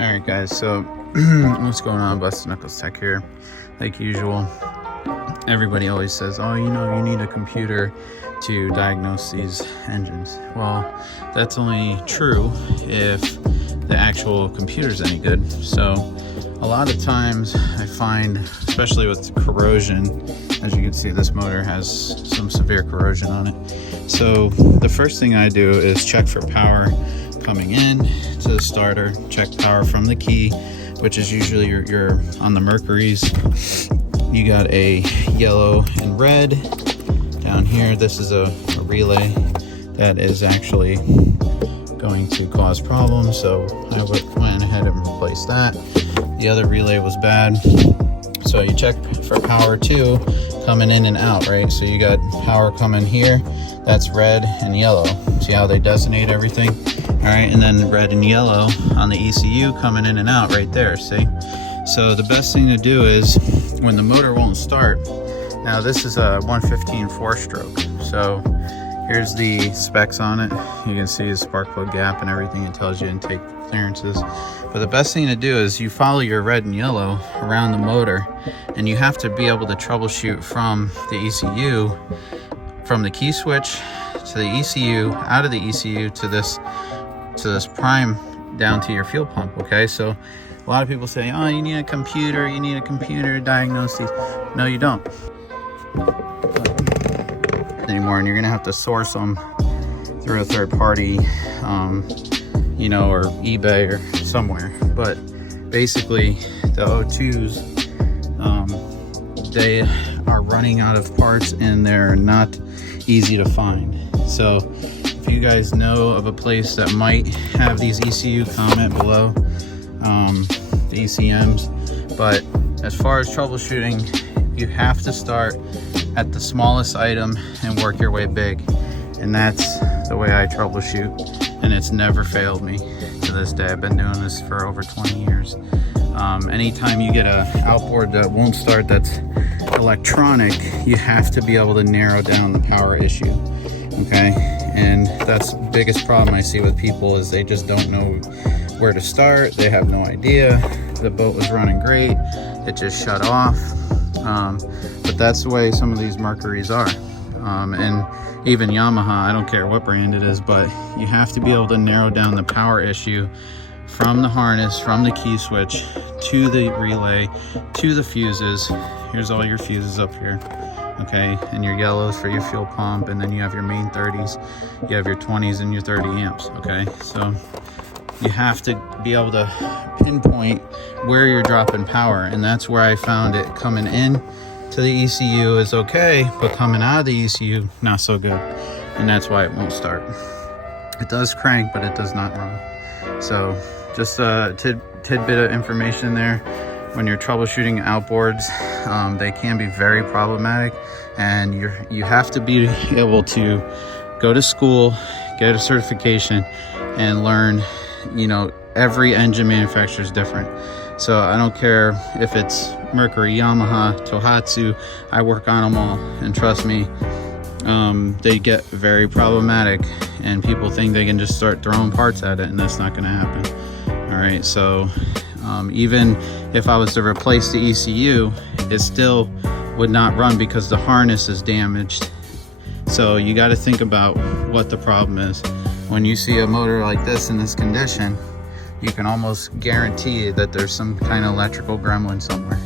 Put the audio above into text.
Alright guys, so what's going on? Busted Knuckles Tech here. Like usual, everybody always says, oh, you know, you need a computer to diagnose these engines. Well, that's only true if the actual computer's any good. So a lot of times I find, especially with corrosion, as you can see, this motor has some severe corrosion on it. So the first thing I do is check for power coming in to the starter, check power from the key, which is usually your on the Mercuries. You got a yellow and red down here. This is a relay that is actually going to cause problems, so I went ahead and replaced that. The other relay was bad, so you check for power too, coming in and out, right? So you got power coming here, that's red and yellow. See how they designate everything? All right, and then red and yellow on the ECU coming in and out right there, see? So the best thing to do is, when the motor won't start, now this is a 115 4-stroke, so here's the specs on it. You can see the spark plug gap and everything. It tells you intake clearances. But the best thing to do is you follow your red and yellow around the motor, and you have to be able to troubleshoot from the ECU, from the key switch to the ECU, out of the ECU to this prime down to your fuel pump. Okay, so a lot of people say, oh, you need a computer to diagnose these. No, you don't anymore, and you're gonna have to source them through a third party, you know, or eBay or somewhere. But basically the O2s, they are running out of parts and they're not easy to find. So if you guys know of a place that might have these ECU, comment below, the ECMs. But as far as troubleshooting, you have to start at the smallest item and work your way big, and that's the way I troubleshoot, and it's never failed me to this day. I've been doing this for over 20 years. Anytime you get a outboard that won't start, that's electronic, you have to be able to narrow down the power issue. Okay, and that's the biggest problem I see with people, is they just don't know where to start. They have no idea. The boat was running great, it just shut off. But that's the way some of these Mercuries are, and even Yamaha, I don't care what brand it is, but you have to be able to narrow down the power issue from the harness, from the key switch to the relay to the fuses. Here's all your fuses up here, okay, and your yellows for your fuel pump, and then you have your main 30s, you have your 20s and your 30 amps. Okay, so you have to be able to pinpoint where you're dropping power, and that's where I found it. Coming in to the ECU is okay, but coming out of the ECU, not so good, and that's why it won't start. It does crank, but it does not run. So just a tidbit of information there. When you're troubleshooting outboards, they can be very problematic, and you have to be able to go to school, get a certification, and learn. You know, every engine manufacturer is different, so I don't care if it's Mercury, Yamaha, Tohatsu, I work on them all, and trust me, they get very problematic, and people think they can just start throwing parts at it, and that's not going to happen. All right, so even if I was to replace the ECU, it still would not run because the harness is damaged. So you got to think about what the problem is. When you see a motor like this in this condition, you can almost guarantee that there's some kind of electrical gremlin somewhere.